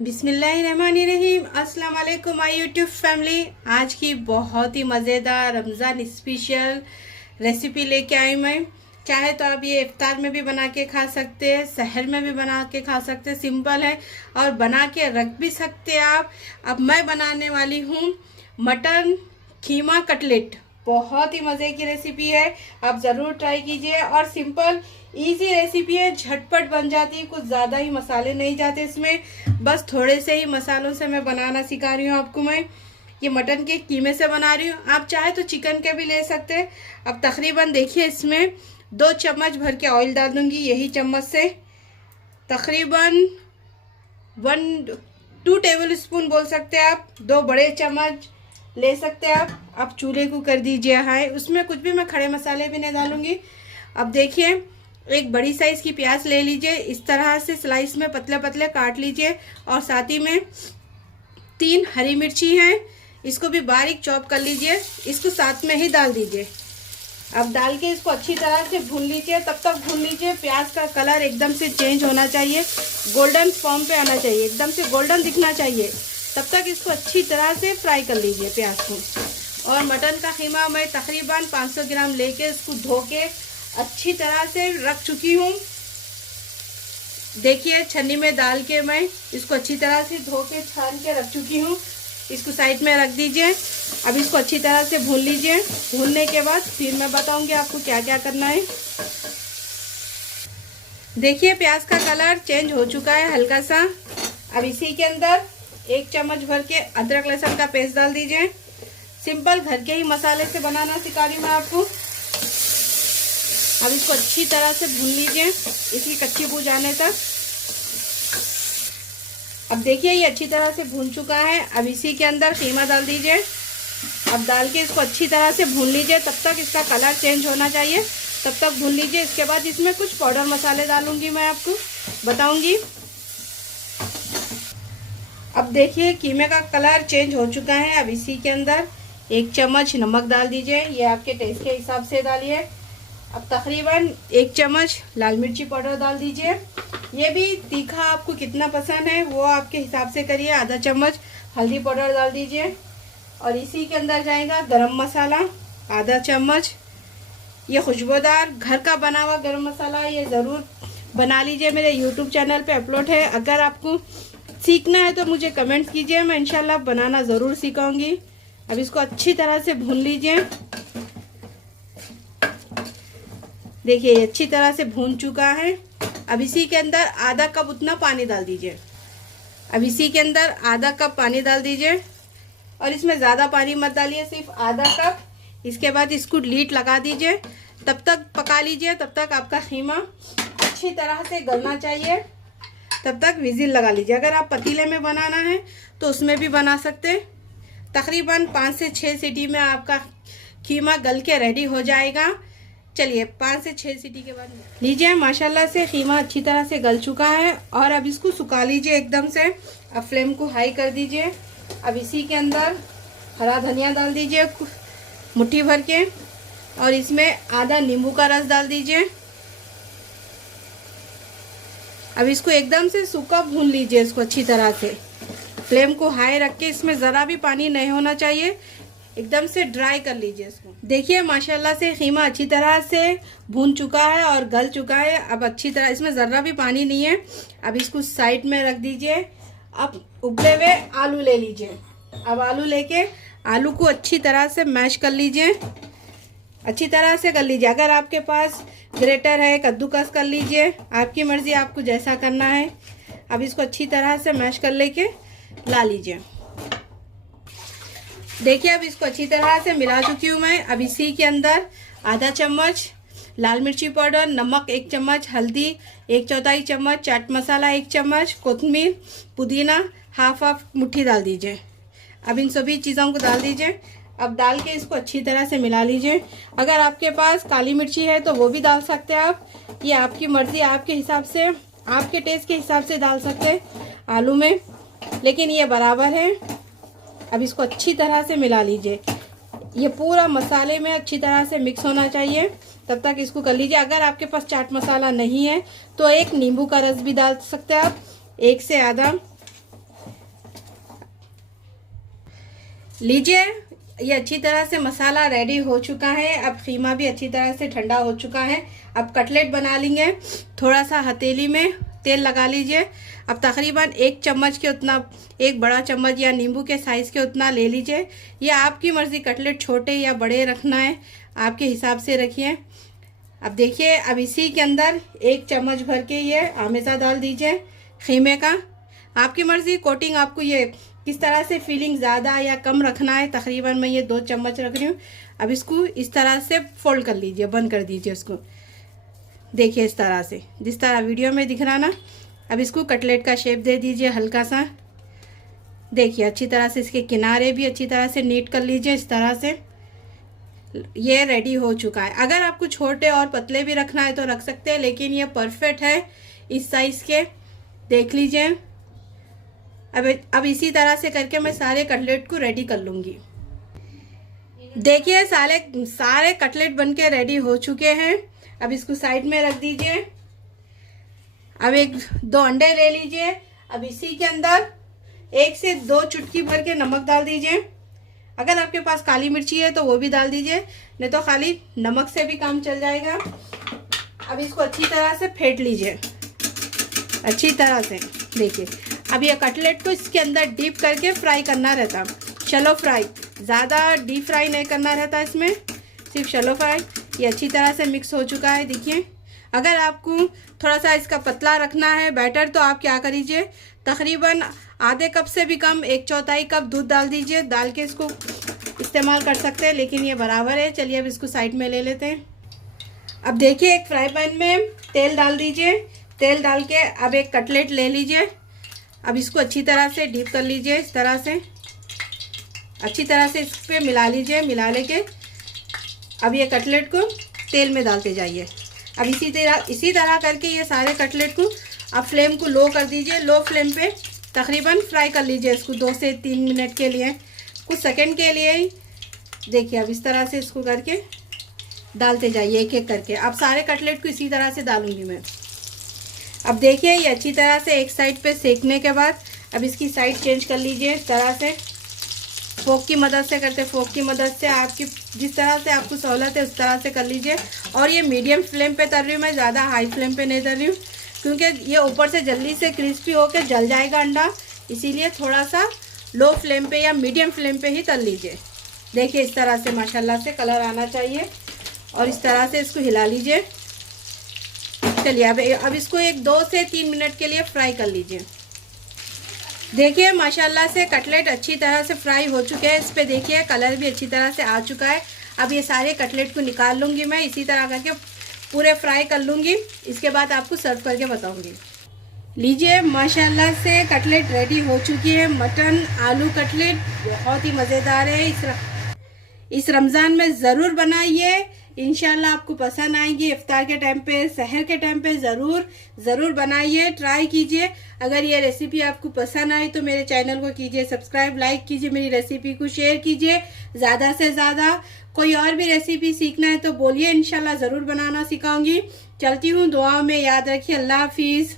बिस्मिल्लाहिर्रहमानिर्रहीम। अस्सलाम वालेकुम माय यूट्यूब फैमिली। आज की बहुत ही मज़ेदार रमज़ान स्पेशल रेसिपी लेके आई मैं। चाहे तो आप ये इफ्तार में भी बना के खा सकते हैं, सहर में भी बना के खा सकते हैं, सिंपल है और बना के रख भी सकते हैं आप। अब मैं बनाने वाली हूँ मटन कीमा कटलेट। बहुत ही मज़े की रेसिपी है, आप ज़रूर ट्राई कीजिए। और सिंपल इजी रेसिपी है, झटपट बन जाती है, कुछ ज़्यादा ही मसाले नहीं जाते इसमें, बस थोड़े से ही मसालों से मैं बनाना सिखा रही हूँ आपको। मैं ये मटन के कीमे से बना रही हूँ, आप चाहे तो चिकन के भी ले सकते हैं। अब तकरीबन देखिए इसमें 2 चम्मच भर के ऑयल डाल दूँगी, यही चम्मच से तकरीबन 2 टेबल स्पून बोल सकते हैं आप, 2 बड़े चम्मच ले सकते हैं आप। अब चूल्हे को कर दीजिए हाई, उसमें कुछ भी मैं खड़े मसाले भी नहीं डालूंगी। अब देखिए एक बड़ी साइज़ की प्याज ले लीजिए, इस तरह से स्लाइस में पतले पतले काट लीजिए। और साथ ही में 3 हरी मिर्ची हैं, इसको भी बारीक चॉप कर लीजिए, इसको साथ में ही डाल दीजिए। अब डाल के इसको अच्छी तरह से भून लीजिए, तब तक भून लीजिए प्याज का कलर एकदम से चेंज होना चाहिए, गोल्डन फॉर्म पे आना चाहिए, एकदम से गोल्डन दिखना चाहिए, तब तक इसको अच्छी तरह से फ्राई कर लीजिए प्याज को। और मटन का कीमा मैं तकरीबन 500 ग्राम लेके इसको धो के अच्छी तरह से रख चुकी हूँ। देखिए छन्नी में डाल के मैं इसको अच्छी तरह से धो के छान के रख चुकी हूँ, इसको साइड में रख दीजिए। अब इसको अच्छी तरह से भून लीजिए, भूनने के बाद फिर मैं बताऊंगी आपको क्या क्या करना है। देखिए प्याज का कलर चेंज हो चुका है हल्का सा। अब इसी के अंदर 1 चम्मच भर के अदरक लहसुन का पेस्ट डाल दीजिए। सिंपल घर के ही मसाले से बनाना सिखा रही हूँ मैं आपको। अब इसको अच्छी तरह से भून लीजिए, इसकी कच्ची बू जाने तक। अब देखिए ये अच्छी तरह से भून चुका है। अब इसी के अंदर कीमा डाल दीजिए। अब डाल के इसको अच्छी तरह से भून लीजिए, तब तक इसका कलर चेंज होना चाहिए, तब तक भून लीजिए। इसके बाद इसमें कुछ पाउडर मसाले डालूंगी, मैं आपको बताऊंगी। अब देखिए कीमे का कलर चेंज हो चुका है। अब इसी के अंदर 1 चम्मच नमक डाल दीजिए, ये आपके टेस्ट के हिसाब से डालिए। अब तकरीबन 1 चम्मच लाल मिर्ची पाउडर डाल दीजिए, ये भी तीखा आपको कितना पसंद है वो आपके हिसाब से करिए। आधा चम्मच हल्दी पाउडर डाल दीजिए। और इसी के अंदर जाएगा गरम मसाला आधा चम्मच, ये खुशबूदार घर का बना हुआ गरम मसाला, ये ज़रूर बना लीजिए, मेरे यूट्यूब चैनल पे अपलोड है। अगर आपको सीखना है तो मुझे कमेंट कीजिए, मैं इंशाल्लाह बनाना ज़रूर सिखाऊंगी। अब इसको अच्छी तरह से भून लीजिए। देखिए ये अच्छी तरह से भून चुका है। अब इसी के अंदर आधा कप उतना पानी डाल दीजिए। अब इसी के अंदर आधा कप पानी डाल दीजिए, और इसमें ज़्यादा पानी मत डालिए, सिर्फ आधा कप। इसके बाद इसको लीड लगा दीजिए, तब तक पका लीजिए, तब तक आपका कीमा अच्छी तरह से गलना चाहिए, तब तक विजिल लगा लीजिए। अगर आप पतीले में बनाना है तो उसमें भी बना सकते हैं। तकरीबन 5 से 6 सीटी में आपका कीमा गल के रेडी हो जाएगा। चलिए 5 से 6 सीटी के बाद लीजिए, माशाल्लाह से कीमा अच्छी तरह से गल चुका है। और अब इसको सुखा लीजिए एकदम से। अब फ्लेम को हाई कर दीजिए। अब इसी के अंदर हरा धनिया डाल दीजिए मुट्ठी भर के, और इसमें आधा नींबू का रस डाल दीजिए। अब इसको एकदम से सूखा भून लीजिए, इसको अच्छी तरह से। फ्लेम को हाई रख के, इसमें ज़रा भी पानी नहीं होना चाहिए, एकदम से ड्राई कर लीजिए इसको। देखिए माशाल्लाह से कीमा अच्छी तरह से भून चुका है और गल चुका है। अब अच्छी तरह, इसमें ज़रा भी पानी नहीं है। अब इसको साइड में रख दीजिए। अब उबले हुए आलू ले लीजिए। अब आलू लेके आलू को अच्छी तरह से मैश कर लीजिए, अच्छी तरह से कर लीजिए। अगर आपके पास ग्रेटर है कद्दूकस कर लीजिए, आपकी मर्ज़ी, आपको जैसा करना है। अब इसको अच्छी तरह से मैश कर लेके ला लीजिए। देखिए अब इसको अच्छी तरह से मिला चुकी हूँ मैं। अब इसी के अंदर आधा चम्मच लाल मिर्ची पाउडर, नमक 1 चम्मच, हल्दी 1/4 चम्मच, चाट मसाला 1 चम्मच, कोतमीर पुदीना हाफ मुट्ठी डाल दीजिए। अब इन सभी चीज़ों को डाल दीजिए। अब डाल के इसको अच्छी तरह से मिला लीजिए। अगर आपके पास काली मिर्ची है तो वो भी डाल सकते हैं आप, ये आपकी मर्ज़ी, आपके हिसाब से, आपके टेस्ट के हिसाब से डाल सकते हैं आलू में, लेकिन ये बराबर है। अब इसको अच्छी तरह से मिला लीजिए, ये पूरा मसाले में अच्छी तरह से मिक्स होना चाहिए, तब तक इसको कर लीजिए। अगर आपके पास चाट मसाला नहीं है तो 1 नींबू का रस भी डाल सकते हैं आप, 1 से आधा। लीजिए, ये अच्छी तरह से मसाला रेडी हो चुका है। अब खीमा भी अच्छी तरह से ठंडा हो चुका है। अब कटलेट बना लेंगे। थोड़ा सा हथेली में तेल लगा लीजिए। अब तकरीबन 1 चम्मच के उतना, 1 बड़ा चम्मच या नींबू के साइज़ के उतना ले लीजिए। ये आपकी मर्ज़ी, कटलेट छोटे या बड़े रखना है, आपके हिसाब से रखिए। अब देखिए, अब इसी के अंदर 1 चम्मच भर के ये आमेज़ा डाल दीजिए खीमे का। आपकी मर्ज़ी, कोटिंग आपको ये किस तरह से फीलिंग ज़्यादा या कम रखना है। तकरीबन मैं ये 2 चम्मच रख रही हूँ। अब इसको इस तरह से फोल्ड कर लीजिए, बंद कर दीजिए इसको। देखिए इस तरह से, जिस तरह वीडियो में दिख रहा ना। अब इसको कटलेट का शेप दे दीजिए हल्का सा। देखिए अच्छी तरह से इसके किनारे भी अच्छी तरह से नीट कर लीजिए इस तरह से। ये रेडी हो चुका है। अगर आपको छोटे और पतले भी रखना है तो रख सकते हैं, लेकिन ये परफेक्ट है इस साइज़ के। देख लीजिए। अब इसी तरह से करके मैं सारे कटलेट को रेडी कर लूँगी। देखिए सारे कटलेट बनके रेडी हो चुके हैं। अब इसको साइड में रख दीजिए। अब 1-2 अंडे ले लीजिए। अब इसी के अंदर 1 से 2 चुटकी भर के नमक डाल दीजिए। अगर आपके पास काली मिर्ची है तो वो भी डाल दीजिए, नहीं तो खाली नमक से भी काम चल जाएगा। अब इसको अच्छी तरह से फेंट लीजिए, अच्छी तरह से। देखिए, अब ये कटलेट को इसके अंदर डीप करके फ्राई करना रहता, शैलो फ्राई, ज़्यादा डीप फ्राई नहीं करना रहता इसमें, सिर्फ शैलो फ्राई। ये अच्छी तरह से मिक्स हो चुका है। देखिए, अगर आपको थोड़ा सा इसका पतला रखना है बैटर, तो आप क्या करिए, तकरीबन आधे कप से भी कम 1/4 कप दूध डाल दीजिए। डाल के इसको इस्तेमाल कर सकते हैं, लेकिन ये बराबर है। चलिए अब इसको साइड में ले लेते हैं। अब देखिए, एक फ्राई पैन में तेल डाल दीजिए। तेल डाल के अब एक कटलेट ले लीजिए। अब इसको अच्छी तरह से डीप कर लीजिए इस तरह से, अच्छी तरह से इस पर मिला लीजिए। मिला लेके अब ये कटलेट को तेल में डालते जाइए। अब इसी तरह करके ये सारे कटलेट को अब फ्लेम को लो कर दीजिए। लो फ्लेम पे तकरीबन फ्राई कर लीजिए इसको 2 से 3 मिनट के लिए, कुछ सेकंड के लिए ही। देखिए, अब इस तरह से इसको करके डालते जाइए एक एक करके। अब सारे कटलेट को इसी तरह से डालूंगी मैं। अब देखिए, ये अच्छी तरह से एक साइड पे सेकने के बाद अब इसकी साइड चेंज कर लीजिए इस तरह से। फोक की मदद से करते, फोक की मदद से, आपकी जिस तरह से आपको सहूलत है उस तरह से कर लीजिए। और ये मीडियम फ्लेम पे तल रही हूँ मैं, ज़्यादा हाई फ्लेम पे नहीं तल रही हूँ, क्योंकि ये ऊपर से जल्दी से क्रिस्पी होकर जल जाएगा अंडा। इसीलिए थोड़ा सा लो फ्लेम पे या मीडियम फ्लेम पे ही तल लीजिए। देखिए इस तरह से माशाल्लाह से कलर आना चाहिए, और इस तरह से इसको हिला लीजिए। चलिए अब इसको 2 से 3 मिनट के लिए फ्राई कर लीजिए। देखिए माशाल्लाह से कटलेट अच्छी तरह से फ्राई हो चुके हैं। इस पे देखिए कलर भी अच्छी तरह से आ चुका है। अब ये सारे कटलेट को निकाल लूँगी मैं, इसी तरह करके पूरे फ्राई कर लूँगी। इसके बाद आपको सर्व करके बताऊँगी। लीजिए, माशाल्लाह से कटलेट रेडी हो चुकी है। मटन आलू कटलेट बहुत ही मज़ेदार है। इस रमज़ान में ज़रूर बनाइए, इंशाल्लाह आपको पसंद आएंगी। इफ्तार के टाइम पे, सहर के टाइम पे ज़रूर बनाइए, ट्राई कीजिए। अगर ये रेसिपी आपको पसंद आई तो मेरे चैनल को कीजिए सब्सक्राइब, लाइक कीजिए, मेरी रेसिपी को शेयर कीजिए ज़्यादा से ज़्यादा। कोई और भी रेसिपी सीखना है तो बोलिए, इंशाल्लाह ज़रूर बनाना सिखाऊंगी। चलती हूँ, दुआ में याद रखिए। अल्लाह हाफिज़।